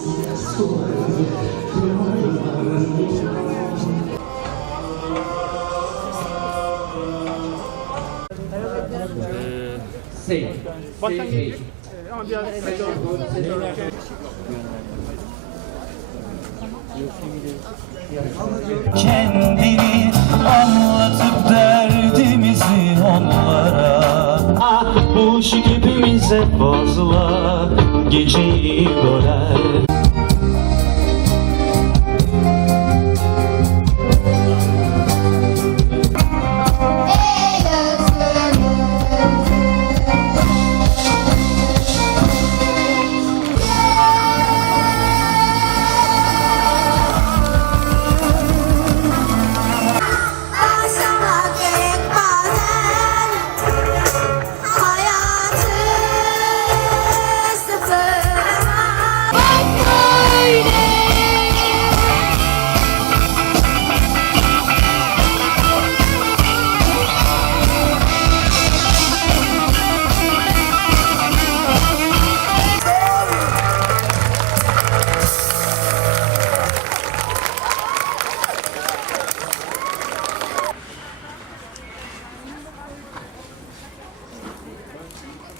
Biraz kendini anlatıp derdimizi onlara. Ah bu ışık hepimize fazla geceyi böler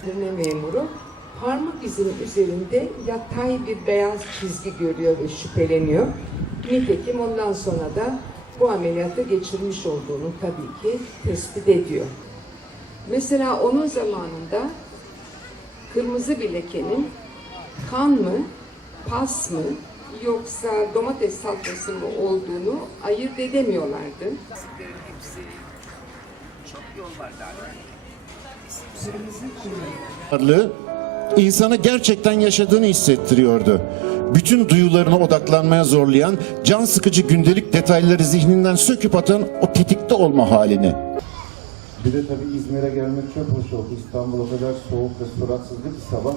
Denetme memuru parmak izinin üzerinde yatay bir beyaz çizgi görüyor ve şüpheleniyor. Nitekim ondan sonra da bu ameliyatı geçirmiş olduğunu tabii ki tespit ediyor. Mesela onun zamanında kırmızı bir lekenin kan mı, pas mı yoksa domates salçası mı olduğunu ayırt edemiyorlardı. Varlığı insanı gerçekten yaşadığını hissettiriyordu. Bütün duyularına odaklanmaya zorlayan, can sıkıcı gündelik detayları zihninden söküp atan o tetikte olma halini. Bir de tabii İzmir'e gelmek çok hoş oldu. İstanbul o kadar soğuk ve suratsızdı ki sabah.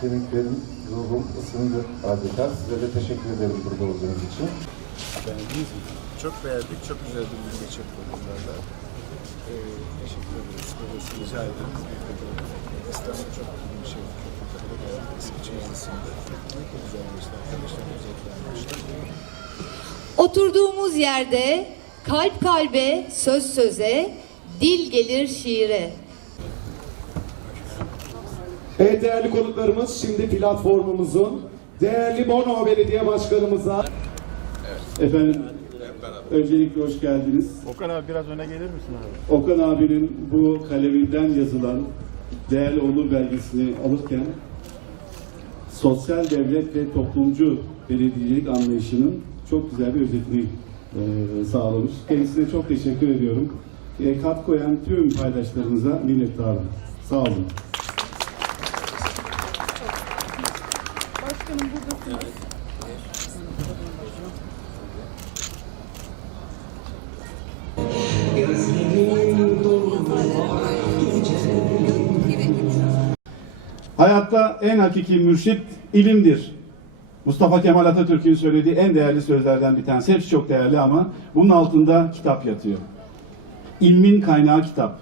Kemiklerim, ruhum ısındı adeta. Size de teşekkür ederim burada olduğunuz için. Çok beğendik, çok güzel bir gün geçirdik. Ee, teşekkür ederiz. Böylesi rica ederiz. İstanbul çok iyi bir şey. Eski yazısında. Ne güzel maçlar, arkadaşlarımız yapılan maçlar. Oturduğumuz yerde kalp kalbe, söz söze, dil gelir şiire. Evet değerli konuklarımız şimdi platformumuzun değerli Bono Belediye Başkanımıza efendim öncelikle hoş geldiniz. Okan abi biraz öne gelir misin abi? Okan abinin bu kaleminden yazılan değerli onur belgesini alırken sosyal devlet ve toplumcu belediyecilik anlayışının çok güzel bir özetini e, sağlamış. Kendisine çok teşekkür ediyorum. E, katkı koyan tüm paydaşlarınıza minnettarım. Sağ olun. Hayatta en hakiki mürşit ilimdir. Mustafa Kemal Atatürk'ün söylediği en değerli sözlerden bir tanesi. Hepsi çok değerli ama bunun altında kitap yatıyor. İlmin kaynağı kitap.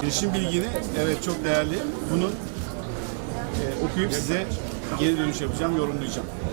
Girişim bilgini, evet çok değerli. Bunu e, okuyup size geri dönüş yapacağım, yorumlayacağım.